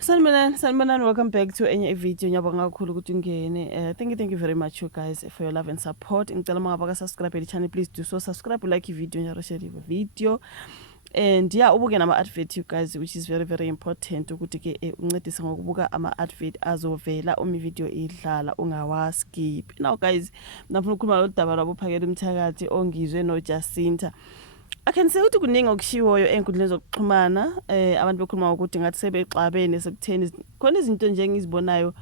Sanibonani, welcome back to enye video. Ngiyabonga kakhulu ukuthi ungene. Thank you very much you guys for your love and support. Ngicela mangaba subscribe channel, please do so. Subscribe, like video, njalo share video. And yeah, ubuke nama advert you guys, which is very important ukuthi ke uncedise ngokubuka ama advert azovela video idlala ungawaskip. Now guys, nafuna ukukhuluma lodaba lwabo Phakela Mthakathi ongizwe no Jacinta. I can say ukuthi kuningi okushiwoyo enkundleni zokuxhumana abantu bekhuluma ukuthi ngathi sebexabene sekutheni khona izinto nje engizibonayo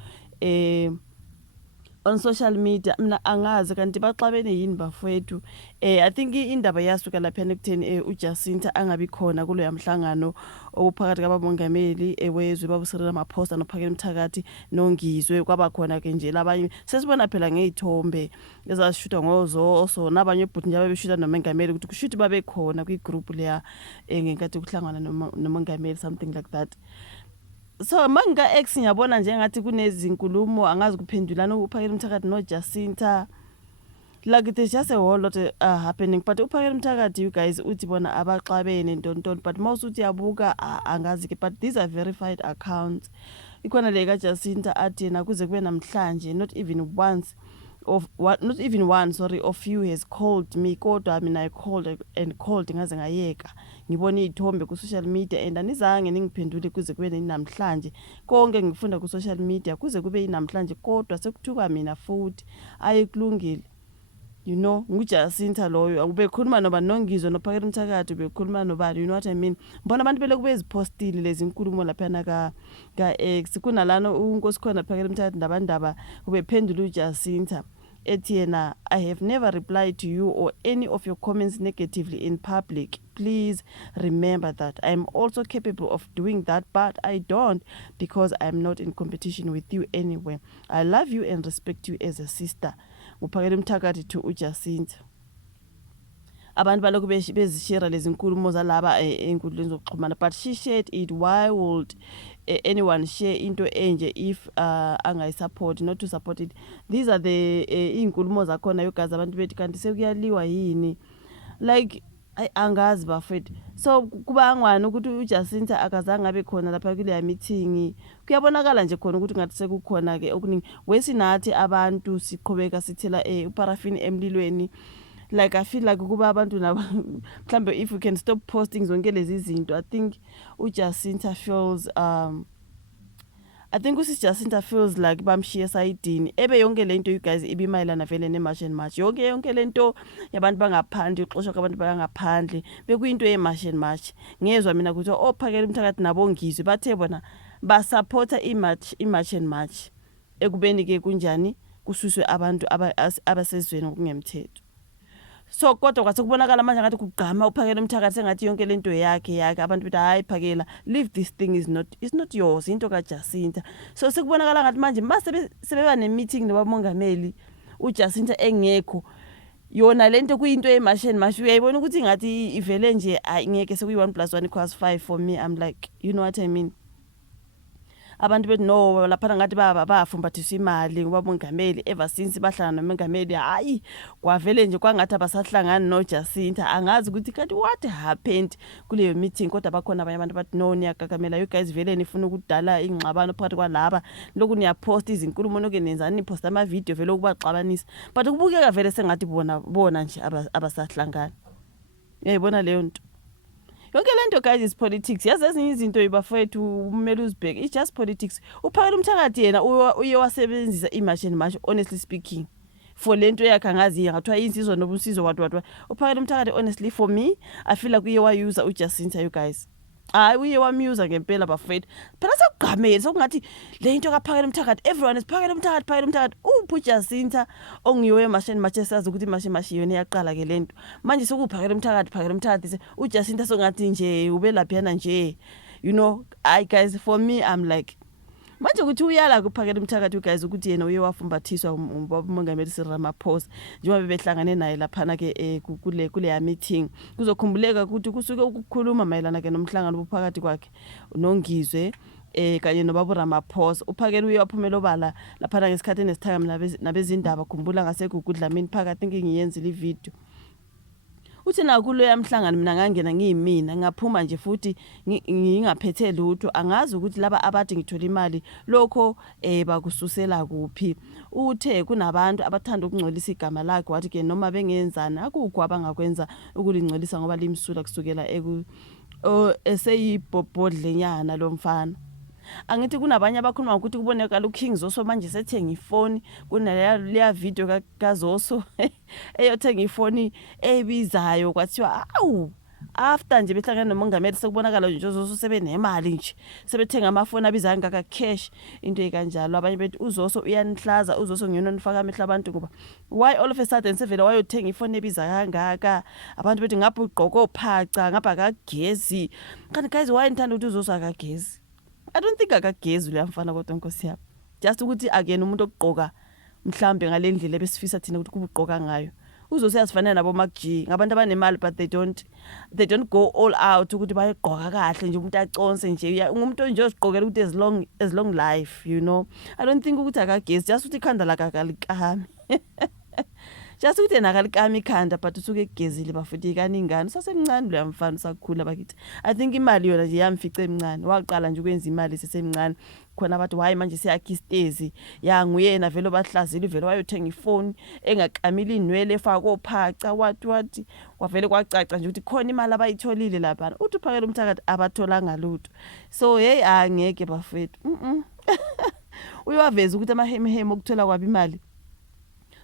on social media mina angazi kanti baxabene yini bafowethu. I think indaba yasuka lapha ekutheni uJacinta angabi khona kulo yamhlangano ophakathi kwabamongameli wezwe babusirela amaphosta noPhakela Mthakathi nongizwe kwaba khona ke nje labanye sesibona phela ngezithombe ezashutwa ngozo nabanye ebhuti nje babeshuta nomongameli ukuthi kushuthi babe khona kwi group leya ngenkathi kuhlangana nomongameli something like that. So manga ex ngiyabona nje ngathi kunezinkulumo angazi kuphendulana uPhakela Mthakathi no Jacinta, like there's just a whole lot happening, but uPhakela Mthakathi you guys uthi bona abaxabene ntonto, but most uthi yabuka angazi ke, but these are verified accounts. Ikhona le ka Jacinta athi yena kuze kube namhlanje not even once of you has called me, kodwa mina I called ngaze ngayeka ngibona izithombe ku social media and anizange ningiphendule kuze kube namhlanje. Konke ngifunda ku social media kuze kube namhlanje, kodwa sekuthuka mina futhi ayikulungile. You know, nguJacinta loyo ubekhuluma noba nongizwe noPhakela Mthakathi ubekhuluma nobani, you know what I mean. Mbona abantu bele kube ezipostile lezi inkulumo lapha ka ex kunalana uNkosikhona Phakela Mthakathi ndabandaba ubephendula uJacinta ethi yena, I have never replied to you or any of your comments negatively in public. Please remember that I am also capable of doing that, but I don't because I am not in competition with you anyway. I love you and respect you as a sister. uPhakela Mthakathi to uJacinta. Abantu balokhu bezishare lezi nkulumo zalaba enkundleni zokuxhumana, but she shared it. Why would anyone share into enje if angayisupport, not to support it? These are the inkulumo zakhona you guys abantu bethi kanti sekuyaliwa yini, like angazi bafethu. So kuba ngwani ukuthi uJacinta akazange abe khona lapha kule meeting. Kuyabonakala nje khona ukuthi ngathi sekukhona ke okuningi wesinathi abantu siqhubeka sithela uparafini emlilweni. Like I feel like kuba abantu nabo mhlambe if we can stop posting zonke lezi zinto, I think uJacinta feels Jacinta feels like bamshiya sayidini ebe yonke lento you guys ibimayelana vele nemarch and march, yonke lento yabantu bangaphandle uxoshwa kwabantu bangaphandle bekuyinto yemarch and march. Ngezwe mina ukuthi oPhakela Mthakathi nabongizwe bathe bona basupporta imarch and march ekubeni ke kunjani kususwe abantu abasezweni ngokungemthetho. So kodwa kwase kubonakala manje ngathi kugqama uPhakela Mthakathi sengathi yonke lento yakhe abantu bethi hayi Phakela, leave this thing, is not yours, into kaJacinta. So sekubonakala ngathi manje mase sebeba nemeeting nobamongameli uJacinta engekho, yona lento kuyinto yemarsheni mash uyayibona ukuthi ngathi ivele nje ngeke sekuyi 1+1=5 for me. I'm like, you know what I mean. Abantu bethi no lapha ngathi bafumbathiswa imali ngobamongameli ever since bahlala nomongameli. Hayi kwavele nje kwangathi abasahlangani noJacinta. Angazi ukuthi kanti what happened kuleyo meeting, kodwa bakhona abanye abantu bathi no niyagagamela you guys vele nifuna ukudala ingxabano phakathi kwalaba lokhu niyapost izinkulumo noke nenzani nipost ama video vele ukubaxabanisa, but kubukeka vele sengathi bona nje abasahlangani. Uyayibona leyo nto. Yonke lento guys is politics. Yazi ezinye izinto ibafethu umele uzibheke, it's just politics. uPhakela Mthakathi yena uye wasebenzisa imarch and march, honestly speaking, for lento yakhe angazi ngathiwa insizwa nobusizo what. uPhakela Mthakathi honestly for me I feel like uye wayuza uJacinta you guys. Hayi uye wamuza ngempela bafethu. Phela sekugqamele sokungathi lento kaPhakela Mthakathi everyone is Phakela Mthakathi uJacinta ongiyo emarch and march esazi ukuthi imarch and march yona yaqala ke lento. Manje sokuPhakela Mthakathi uJacinta songathi nje ube lapha yana nje, you know. I guys for me I'm like manje ukuthi uyala kuPhakela Mthakathi you guys ukuthi yena uye wafumbathiswa umongameli Cyril Ramaphosa njengoba bebehlangane naye lapha ke kule ya meeting. Kuzokhumbuleka ukuthi kusuke ukukhuluma mayelana ke nomhlangano ophakathi kwakhe nongizwe kanye noBaba Ramaphosa. uPhakela uye waphumela obala lapha ngesikhathi nesithaka nabezindaba khumbula ngasekugudlamini phakathi ngiyenzile ivideo. uthi nakulo yamhlangano mina ngangena ngiyimina ngaphuma nje futhi ngingaphethe lutho angazi ukuthi laba abathi ngithola imali lokho bakususela kuphi. Uthe kunabantu abathanda ukungcolisa igama lakhe wathi ke noma bengenzana akukho abangakwenza ukulingcolisa ngoba limsula kusukela eseyibhobhodlenyana lo mfana. Angithi kunabanye abakhuluma ukuthi kubonakala uKing Zoso manje sethenga ifoni kunaleya video kaZoso eyothenga ifoni ebizayo kwathiwa awu after nje behlangana nomongameli sekubonakala nje uZoso sebenemali nje sebethenga amafoni abizayo ngaka cash into ekanjalo. Abanye bethi uZoso uyanihlaza uZoso ngiyona onifaka amehla abantu ngoba why all of a sudden sevela wayothenga ifoni ebiza kangaka. Abantu bethi ngapha ugqoko ophaca ngapha kagezi kanti guys why nithanda ukuthi uZoso akagezi. I don't think akagezi leyamfana kodwa Nkosi yami just ukuthi again umuntu okugqoka mhlambe ngalendlela besifisa thina ukuthi kubugqoka ngayo uZoso yasifanele nabo MacG ngabantu abanemali but they don't go all out ukuthi bayegqoka kahle nje umuntu aconse nje umuntu nje osigqokela ukuthi as long life you know. I don't think ukuthi akagezi just ukuthi ikhanda lakhe akalikami just ukuthi nakalikami ikhanda but usuke egezile bafuthi kaningana sasemncane lo yamfana usakhula bakithi. I think imali yona nje yamfica emncane waqala nje ukwenza imali sesemncane khona abathi hayi manje siyakha istezi ya nguyena vele bahlazile vele wayothenga ifoni engakamila inwele efaka ophaca wathi kwavele kwacaca nje ukuthi khona imali abayitholile lapha uthi uphakela umthakathi abathola ngalutho. So hey angeke bafethu uyawaveza ukuthi amahemhemo okuthola kwabo imali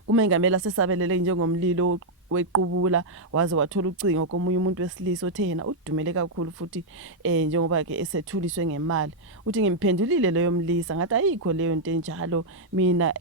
kumengamela sesabelele njengomlilo wequbula waze wathola ucingo komunye umuntu wesilisa othe yena udumele kakhulu futhi njengoba ke esethuliswe ngemali uthi ngimphendulile leyo mlisa ngathi ayikho leyo into enjalo mina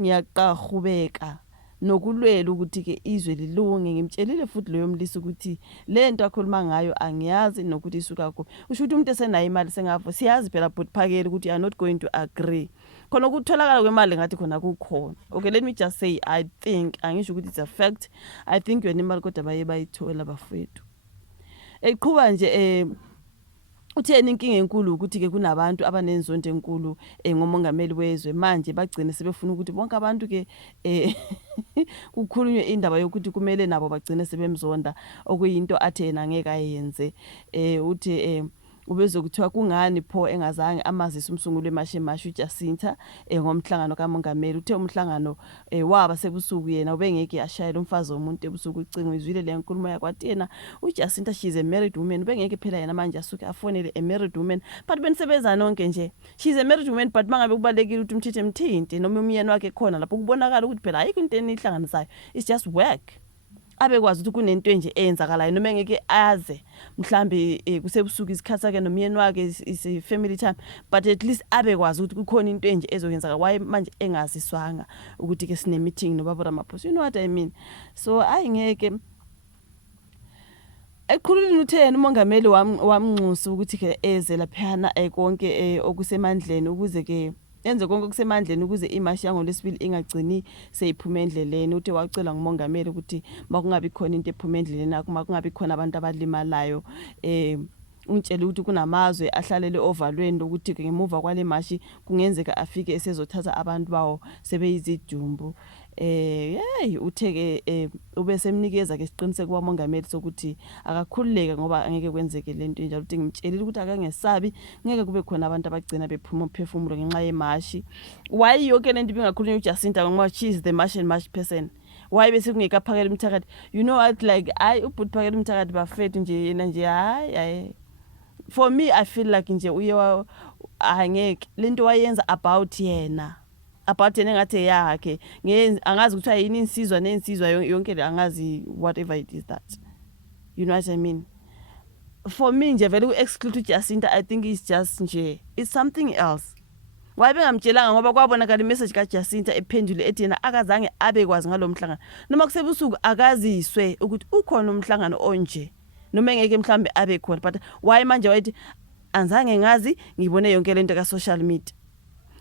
ngiyaqahubeka nokulwela ukuthi ke izwe lilunge ngimtshelile futhi leyo mlisa ukuthi lento akhuluma ngayo angiyazi nokuthi isuka kuphi. Usho ukuthi umuntu esenayo imali sengavo siyazi phela but phakele ukuthi you are not going to agree khona ukutholakala kwemali ngathi khona kukhona. Okay, let me just say I think angisho ukuthi it's a fact. I think yona imali kodwa baye bayithola bafethu eqhubeka nje utheni inkinga enkulu ukuthi ke kunabantu abanenzonto enkulu ngomongameli wezwe manje bagcine sebefuna ukuthi bonke abantu ke kukhulunywe indaba yokuthi kumele nabo bagcine sebemzonda okuyinto athe yena ngeke ayenze. Uthi ubezokuthiwa kungani pho engazange amazisa umsunguli weMashemashi uJacinta ngomhlangano kamongameli. Uthe umhlangano waba sebusuku yena ubengeke ashayela umfazi womuntu ebusuku ucingo izwile le nkulumo yakwathi yena uJacinta she's a married woman ubengeke phela yena manje asuke afonele a married woman but benisebenza nonke nje she's a married woman but mangabe kubalekile ukuthi umthethe emthinti noma umyeni wakhe khona lapho kubonakala ukuthi phela ayikho into enihlanganisayo it's just work. Abekwazi ukuthi kunento nje eyenzakalayo noma engeke aze mhlambe kusebusuku isikhathi sakhe nomyeni wakhe is family time but at least abekwazi ukuthi kukhona into nje ezoyenzaka why manje engaziswanga ukuthi ke sine meeting noBaba Ramaphosa. You know what I mean? So ayingeke ekhululini uthena umongameli wamnxusa ukuthi ke eze laphana konke okusemandleni ukuze ke enze konke okusemandleni ukuze imashi yangoLwesibili ingagcini seyiphuma endleleni. Uthe wacela ngumongameli ukuthi makungabi khona into ephuma endleleni makungabi khona abantu abalimalayo. Untshela ukuthi kunamazwe ahlalele ovalweni ukuthi ke ngemuva kwale mashi kungenzeka afike esezothatha abantu bawo sebeyizidumbu. Utheke ubesemnikeza ke isiqiniseko kwamongameli sokuthi akakhululeke ngoba angeke kwenzeke lento enjalo. Uthi ngimtshelile ukuthi akangesabi ngeke kube khona abantu abagcina bephuma umphefumulo ngenxa yemashi. Why yonke lento ibingakhulunywa uJacinta ngoba she is the march and march person. Why bese kungekaphakela umthakathi? You know what, like ubhuti phakela umthakathi bafethu nje yena nje hayi for me I feel like nje uye angeke lento wayenza about yena engathi yakhe angazi ukuthi yini insizwa yonke le angazi whatever it is that, you know what I mean. For me nje vele exclude uJacinta I think it's just nje it's something else. Why bengamtshelanga ngoba kwabonakala imessage kaJacinta ephendule ethi yena akazange abekwazi ngalomhlangano noma kusebusuku akaziswe ukuthi ukhona umhlangano onje noma engeke mhlambe abe khona but why manje wayithi anzange ngazi ngibone yonke lento ka social media.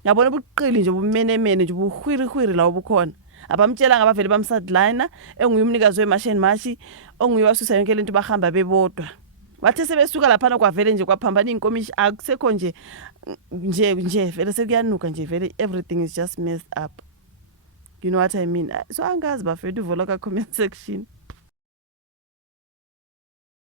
Ngabona ubuqili nje bumenemene nje buhwirihwiri la obukhona abamtshela ngabavele bamsadlina enguyumnikazi weMasheni Mashi onguyewasusa yonke lento bahamba bebodwa bathe sebesuka lapha kwavele nje kwaphambana inkomishi akusekho nje vele sekuyanuka nje vele everything is just messed up, you know what I mean. So angazi bafethu uvola ka comment section.